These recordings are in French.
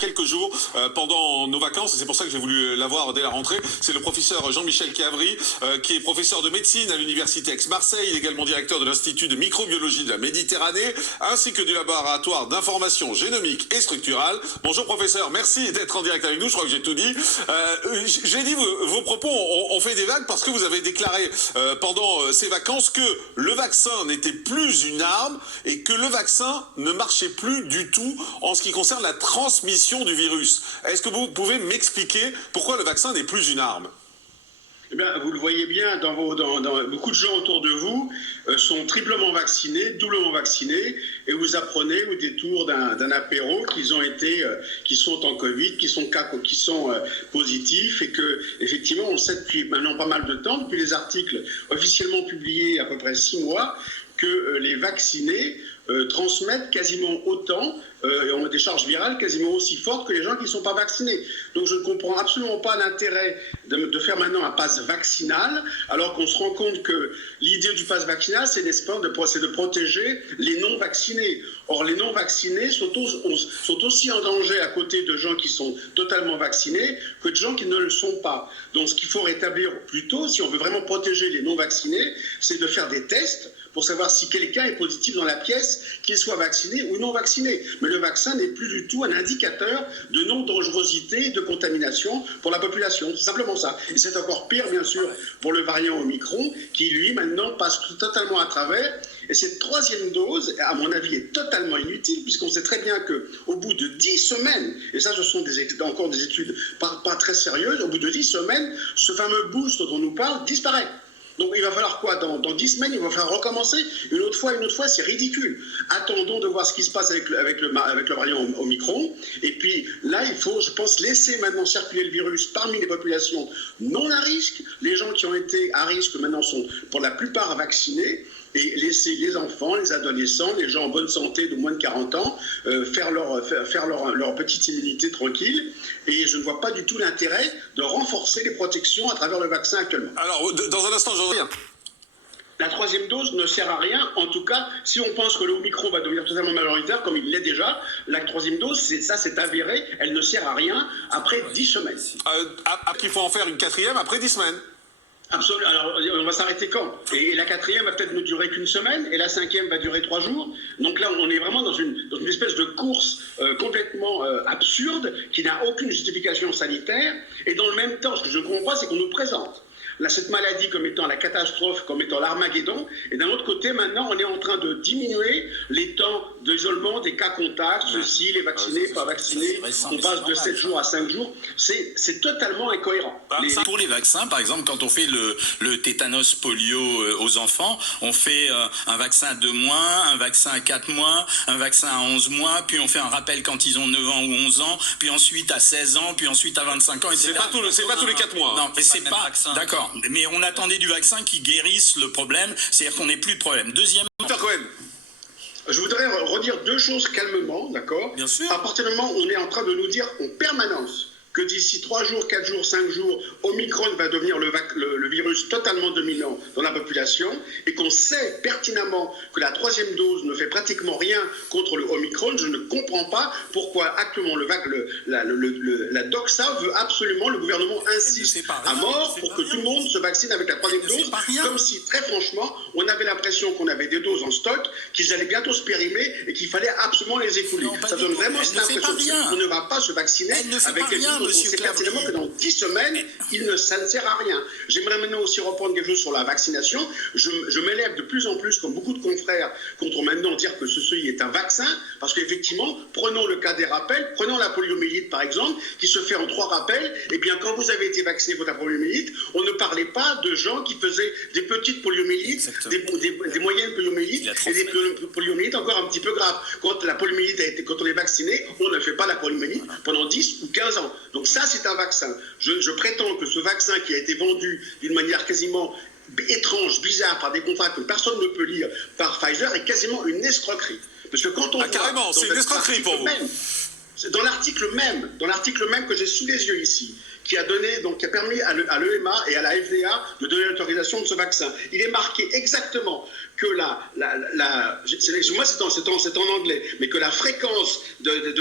quelques jours pendant nos vacances, et c'est pour ça que j'ai voulu l'avoir dès la rentrée. C'est le professeur Jean-Michel Chiavry, qui est professeur de médecine à l'université Aix-Marseille. Il est également directeur de l'Institut de microbiologie de la Méditerranée, ainsi que du laboratoire d'information génomique et structurale. Bonjour professeur, merci d'être en direct avec nous, je crois que j'ai tout dit. J'ai dit, vos propos ont fait des vagues parce que vous avez déclaré pendant ces vacances que le vaccin n'était plus une arme et que le vaccin ne marchait plus du tout en ce qui concerne la transmission du virus. Est-ce que vous pouvez m'expliquer pourquoi le vaccin n'est plus une arme ? Eh bien, vous le voyez bien, beaucoup de gens autour de vous sont triplement vaccinés, doublement vaccinés, et vous apprenez au détour d'un apéro qu'ils sont en Covid, qui sont positifs, et que effectivement, on le sait depuis maintenant pas mal de temps, depuis les articles officiellement publiés à peu près 6 mois, que les vaccinés transmettent quasiment autant, ont des charges virales quasiment aussi fortes que les gens qui ne sont pas vaccinés. Donc je ne comprends absolument pas l'intérêt de faire maintenant un pass vaccinal, alors qu'on se rend compte que l'idée du pass vaccinal, c'est de protéger les non-vaccinés. Or, les non-vaccinés sont aussi en danger à côté de gens qui sont totalement vaccinés que de gens qui ne le sont pas. Donc ce qu'il faut rétablir plutôt, si on veut vraiment protéger les non-vaccinés, c'est de faire des tests pour savoir si quelqu'un est positif dans la pièce, qu'il soit vacciné ou non vacciné. Mais le vaccin n'est plus du tout un indicateur de non-dangerosité et de contamination pour la population. C'est simplement ça. Et c'est encore pire, bien sûr, pour le variant Omicron, qui, lui, maintenant, passe totalement à travers. Et cette troisième dose, à mon avis, est totalement inutile, puisqu'on sait très bien qu'au bout de 10 semaines, et ça, ce sont encore des études pas très sérieuses, au bout de 10 semaines, ce fameux boost dont on nous parle disparaît. Donc il va falloir quoi ? Dans 10 semaines, il va falloir recommencer une autre fois, c'est ridicule. Attendons de voir ce qui se passe avec le variant Omicron. Et puis là, il faut, je pense, laisser maintenant circuler le virus parmi les populations non à risque. Les gens qui ont été à risque maintenant sont pour la plupart vaccinés. Et laisser les enfants, les adolescents, les gens en bonne santé de moins de 40 ans faire leur petite immunité tranquille. Et je ne vois pas du tout l'intérêt de renforcer les protections à travers le vaccin actuellement. Alors, dans un instant, j'en reviens. La troisième dose ne sert à rien. En tout cas, si on pense que le Omicron va devenir totalement majoritaire, comme il l'est déjà, la troisième dose, c'est avéré, elle ne sert à rien après 10 semaines. Après, il faut en faire une quatrième après 10 semaines. Absolument. Alors, on va s'arrêter quand ? Et la quatrième va peut-être ne durer qu'une semaine, et la cinquième va durer 3 jours. Donc là, on est vraiment dans une espèce de course complètement absurde, qui n'a aucune justification sanitaire. Et dans le même temps, ce que je ne comprends pas, c'est qu'on nous présente cette maladie comme étant la catastrophe, comme étant l'Armageddon. Et d'un autre côté, maintenant, on est en train de diminuer les temps d'isolement des cas contacts, ceux-ci, les vaccinés, pas vaccinés. On passe de 7 jours à 5 jours. C'est totalement incohérent. Pour les vaccins, par exemple, quand on fait le tétanos polio aux enfants, on fait un vaccin à 2 mois, un vaccin à 4 mois, un vaccin à 11 mois, puis on fait un rappel quand ils ont 9 ans ou 11 ans, puis ensuite à 16 ans, puis ensuite à 25 ans, etc. C'est pas tous les 4 mois. Non, mais c'est pas... D'accord. Mais on attendait du vaccin qui guérisse le problème, c'est-à-dire qu'on n'ait plus de problème. Deuxièmement... Je voudrais redire 2 choses calmement, d'accord ? Bien sûr. À partir du moment où on est en train de nous dire en permanence que d'ici 3 jours, 4 jours, 5 jours, Omicron va devenir le virus totalement dominant dans la population, et qu'on sait pertinemment que la troisième dose ne fait pratiquement rien contre le Omicron, je ne comprends pas pourquoi actuellement la doxa veut absolument, le gouvernement insiste à mort pour que tout le monde se vaccine avec la troisième dose, comme si, très franchement, on avait l'impression qu'on avait des doses en stock, qu'ils allaient bientôt se périmer et qu'il fallait absolument les écouler. Ça donne vraiment cette impression qu'on ne va pas se vacciner avec quelque chose. On sait pertinemment que dans 10 semaines, ça ne sert à rien. J'aimerais maintenant aussi reprendre quelque chose sur la vaccination. Je m'élève de plus en plus, comme beaucoup de confrères, contre maintenant dire que ceci est un vaccin, parce qu'effectivement, prenons le cas des rappels, prenons la poliomyélite par exemple, qui se fait en 3 rappels. Eh bien, quand vous avez été vacciné contre la poliomyélite, on ne parlait pas de gens qui faisaient des petites poliomyélites, des moyennes poliomyélites, et des poliomyélites encore un petit peu graves. Quand on est vacciné, on ne fait pas la poliomyélite pendant 10 ou 15 ans. Donc ça, c'est un vaccin. Je prétends que ce vaccin qui a été vendu d'une manière quasiment étrange, bizarre, par des contrats que personne ne peut lire, par Pfizer, est quasiment une escroquerie. Parce que quand on carrément, c'est une escroquerie pour vous. dans l'article même que j'ai sous les yeux ici, qui a permis à l'EMA et à la FDA de donner l'autorisation de ce vaccin. Il est marqué exactement que moi c'est en anglais, mais que la fréquence d'effets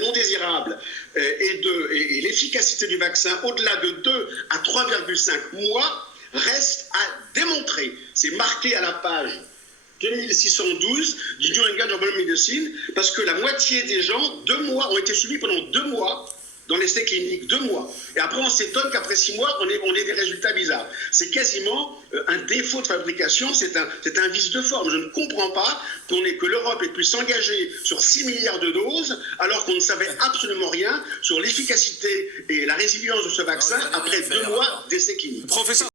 non désirables et l'efficacité du vaccin au-delà de 2 à 3,5 mois reste à démontrer. C'est marqué à la page 2612 du New England Journal of Medicine, parce que la moitié des gens, 2 mois, ont été suivis pendant 2 mois dans l'essai clinique, 2 mois. Et après, on s'étonne qu'après 6 mois, on ait des résultats bizarres. C'est quasiment un défaut de fabrication, c'est un vice de forme. Je ne comprends pas que l'Europe ait pu s'engager sur 6 milliards de doses, alors qu'on ne savait absolument rien sur l'efficacité et la résilience de ce vaccin après 2 mois d'essai clinique. Professeur